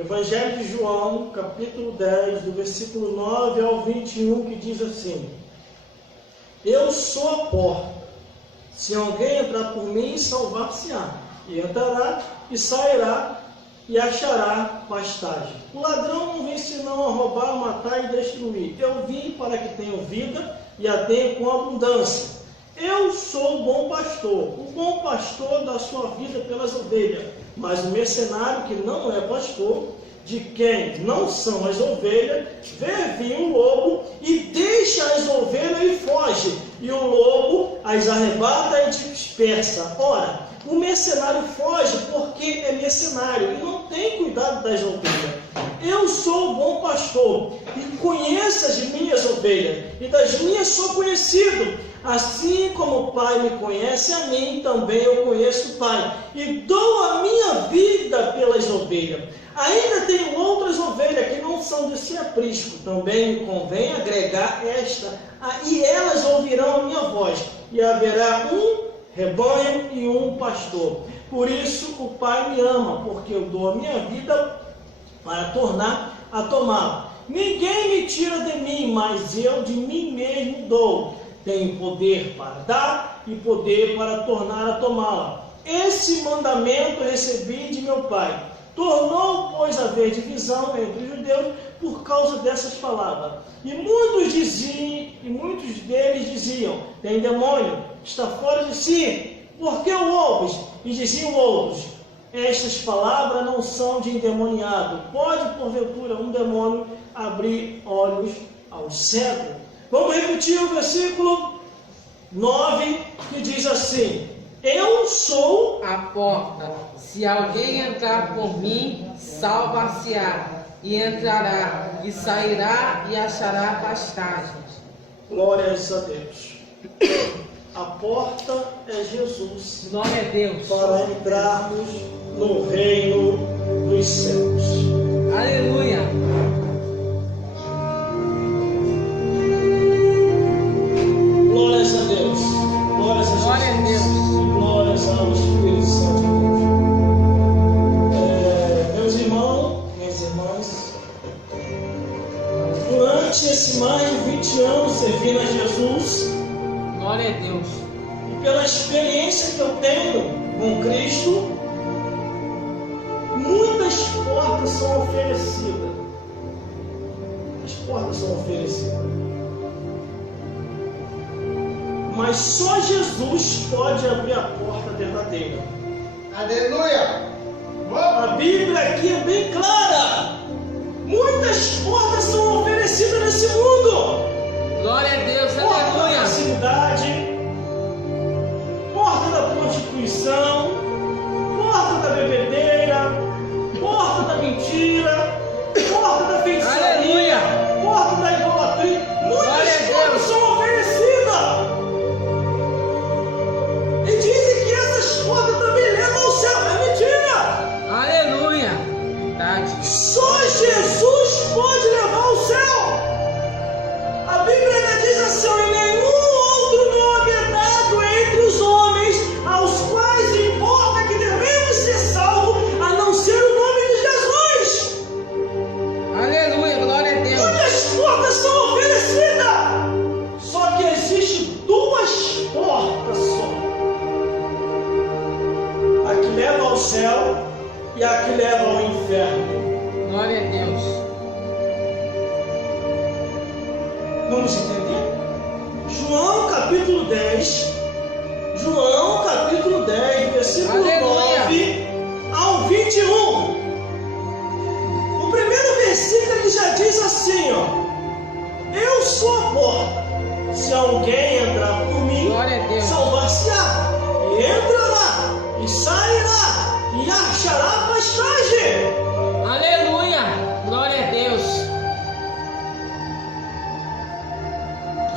Evangelho de João, capítulo 10, do versículo 9 ao 21, que diz assim: Eu sou a porta. Se alguém entrar por mim, salvar-se-á. E entrará e sairá e achará pastagem. O ladrão não vem senão a roubar, matar e destruir. Eu vim para que tenham vida e a tenham com abundância. Eu sou o bom pastor. O bom pastor dá sua vida pelas ovelhas. Mas o mercenário que não é pastor, de quem não são as ovelhas, vê vir um lobo e deixa as ovelhas e foge. E o lobo as arrebata e dispersa. Ora, o mercenário foge porque é mercenário e não tem cuidado das ovelhas. Eu sou o bom pastor e conheço as minhas ovelhas, e das minhas sou conhecido. Assim como o Pai me conhece, a mim também eu conheço o Pai, e dou a minha vida pelas ovelhas. Ainda tenho outras ovelhas que não são desse aprisco. Também me convém agregar esta, e elas ouvirão a minha voz, e haverá um rebanho e um pastor. Por isso o Pai me ama, porque eu dou a minha vida para tornar a tomá-la. Ninguém me tira de mim, mas eu de mim mesmo dou. Tenho poder para dar e poder para tornar a tomá-la. Esse mandamento recebi de meu Pai. Tornou, pois, a haver divisão entre os judeus por causa dessas palavras. E muitos deles diziam: tem demônio, está fora de si. Por que o ouves? E diziam outros: estas palavras não são de endemoniado. Pode, porventura, um demônio abrir olhos ao cego? Vamos repetir o versículo 9, que diz assim: Eu sou a porta. Se alguém entrar por mim, salvar-se-á, e entrará, e sairá, e achará pastagem. Glórias a Deus. A porta é Jesus. Glória a Deus. Para entrarmos no reino dos céus. Aleluia. Glórias a Deus. Glórias a Jesus. Glória a Deus. Glórias ao Espírito Santo. Meus irmãos, minhas irmãs, durante esse mais de 20 anos servindo a Jesus, glória a Deus, e pela experiência que eu tenho com Cristo, muitas portas são oferecidas. As portas são oferecidas. Mas só Jesus pode abrir a porta verdadeira. Aleluia! A Bíblia aqui é bem clara. Muitas portas são oferecidas nesse mundo. glória a Deus, Porta da aleluia. facilidade, porta da prostituição, porta da bebedeira, porta da mentira, porta da feitiçaria, Aleluia. porta da idolatria. Glória Muitas a portas Deus. são oferecidas. E dizem que essas portas também levam ao céu. É mentira. Aleluia. Verdade. Só Jesus pode levar ao céu. A Bíblia ainda diz assim: em nenhum outro nome é dado entre os homens aos quais importa que devemos ser salvos, a não ser o nome de Jesus. Aleluia, glória a Deus. Muitas portas são oferecidas, só que existem duas portas só: a que leva ao céu e a que leva ao inferno. Glória a Deus. Vamos entender? João capítulo 10, João capítulo 10, versículo Aleluia. 9 ao 21. O primeiro versículo ele já diz assim, ó: Eu sou a porta. Se alguém entrar por mim, Glória a Deus. salvar-se-á, e entrará, e sairá, e achará pastagem. Aleluia, glória a Deus.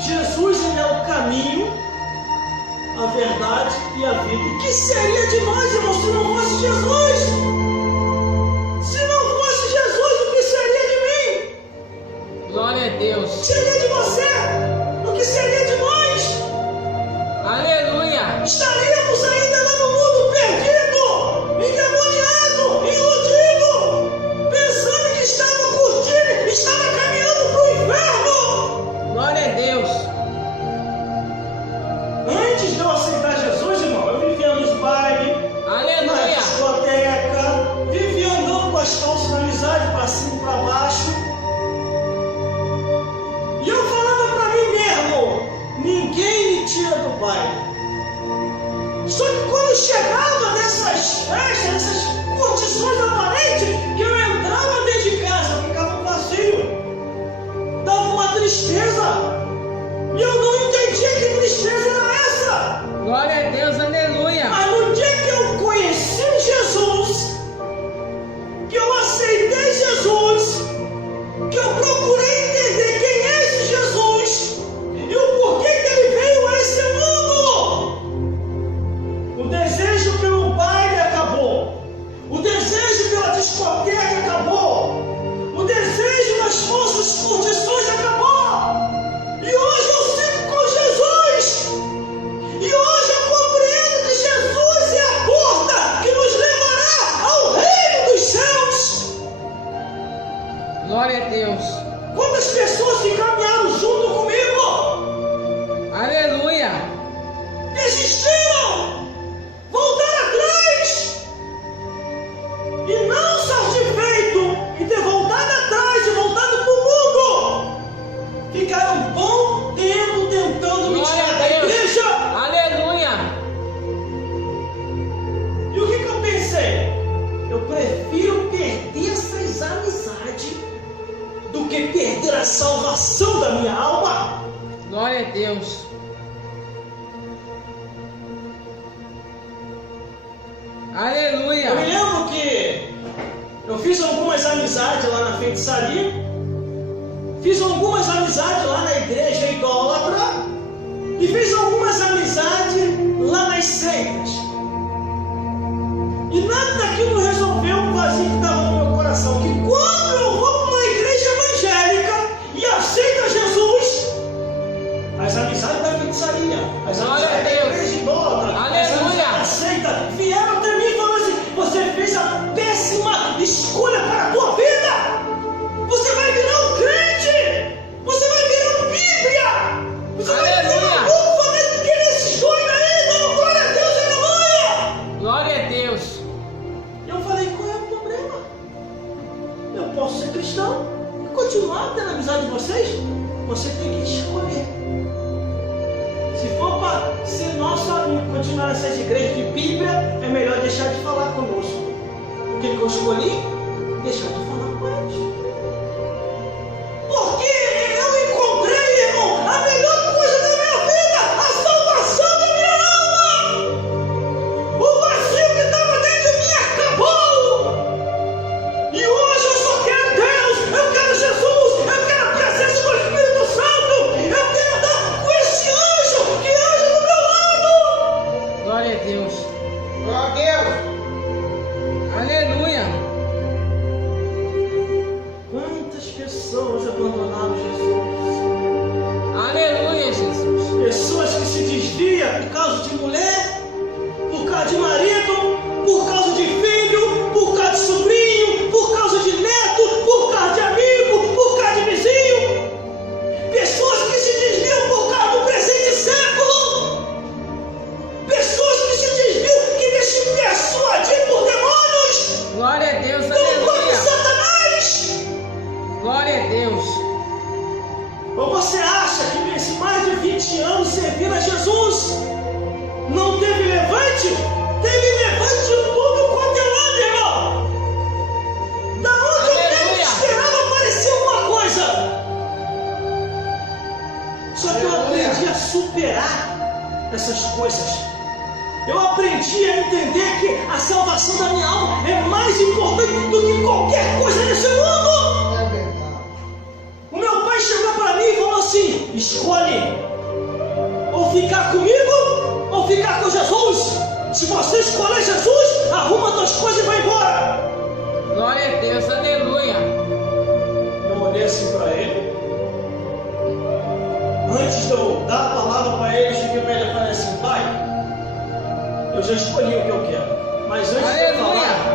Jesus ele é o caminho, a verdade e a vida. O que seria de nós, irmãos, se não fosse Jesus? Se não fosse Jesus, o que seria de mim? Glória a Deus. O que seria de você? O que seria de nós? Aleluia. Estaríamos ainda lá no mundo perdido, endemoniado, iludido, cima e para baixo. E eu falava para mim mesmo: ninguém me tira do Pai. Só que quando chegava nessas festas, nessas curtições aparentes, que eu entrava dentro de casa, ficava vazio, dava uma tristeza. E eu não entendia que tristeza era essa. Glória a Deus, aleluia. Mas no dia que eu conheci Jesus, que eu aceitei Jesus, que eu procurei entender quem é esse Jesus e o porquê que ele veio a esse mundo, o desejo pelo baile acabou, o desejo pela discoteca acabou, o desejo das falsas curtições acabou. E hoje eu sigo com Jesus. E hoje eu compreendo que Jesus é a porta que nos levará ao reino dos céus. Glória a Deus. Quantas pessoas que caminharam junto comigo Aleluia. desistiram, voltaram atrás, e não satisfeito em ter voltado atrás e voltado para o mundo, ficaram um bom tempo tentando me Glória tirar a da Deus. igreja. Aleluia. E o que eu pensei? Eu prefiro perder essas amizades do que perder a salvação da minha alma. Glória a Deus. Aleluia. Eu me lembro que eu fiz algumas amizades lá na feitiçaria, fiz algumas amizades lá na igreja idólatra e fiz algumas amizades lá nas seitas. E nada daquilo resolveu o vazio que estava no meu coração. Que quando eu vou para uma igreja evangélica e aceito Jesus, as amizades da feitiçaria, as Glória a amizades da Deus. igreja idólatra, as Aleluia. amizades da seita, vieram até mim e falaram assim: você fez a péssima escolha para a tua vida. Você vai virar um crente. Você vai virar um Bíblia. Você vai virar Aleluia. uma ufa daqueles doidos aí, dando glória a Deus, aleluia. Glória a Deus. Eu falei: qual é o problema? Eu posso ser cristão e continuar tendo amizade de vocês? Você tem que escolher. Se for para ser nosso amigo, continuar nessas igrejas de Bíblia, é melhor deixar de falar conosco. O que eu escolhi? Deixar de falar com eles. Porque eu encontrei, irmão, a melhor coisa da minha vida, a salvação da minha alma. O vazio que estava dentro de mim acabou. E hoje eu só quero Deus, eu quero Jesus, eu quero a presença do Espírito Santo, eu quero andar com esse anjo que anda do meu lado. Glória a Deus. Glória a Deus. Aleluia. Quantas pessoas abandonaram Jesus? Aleluia, Jesus. Pessoas que se desviam por causa de mulher, por causa de marido, por causa de filho, por causa de sobrinho, por causa de neto, por causa de amigo, por causa de vizinho. Pessoas que se desviam por causa do presente século. Pessoas que se desviam, que deixam persuadir por demônios, Glória a Deus. pelo próprio Aleluia. Satanás. Glória a Deus. Ou você acha que nesses mais de 20 anos servindo a Jesus, não teve levante? Teve levante em tudo quanto é lado, irmão. Da onde eu Aleluia. esperava aparecer alguma coisa. Só que eu aprendi a superar essas coisas. Eu aprendi a entender que a salvação da minha alma é mais importante do que qualquer coisa nesse mundo. É verdade. O meu pai chegou para mim e falou assim: escolhe ou ficar comigo ou ficar com Jesus. Se você escolher Jesus, arruma tuas coisas e vai embora. Glória a Deus. Aleluia. Eu olhei assim para ele. Antes de eu dar a palavra para ele, eu cheguei para ele e falei assim: pai, eu já escolhi o que eu quero. Mas antes de eu Aleluia. falar,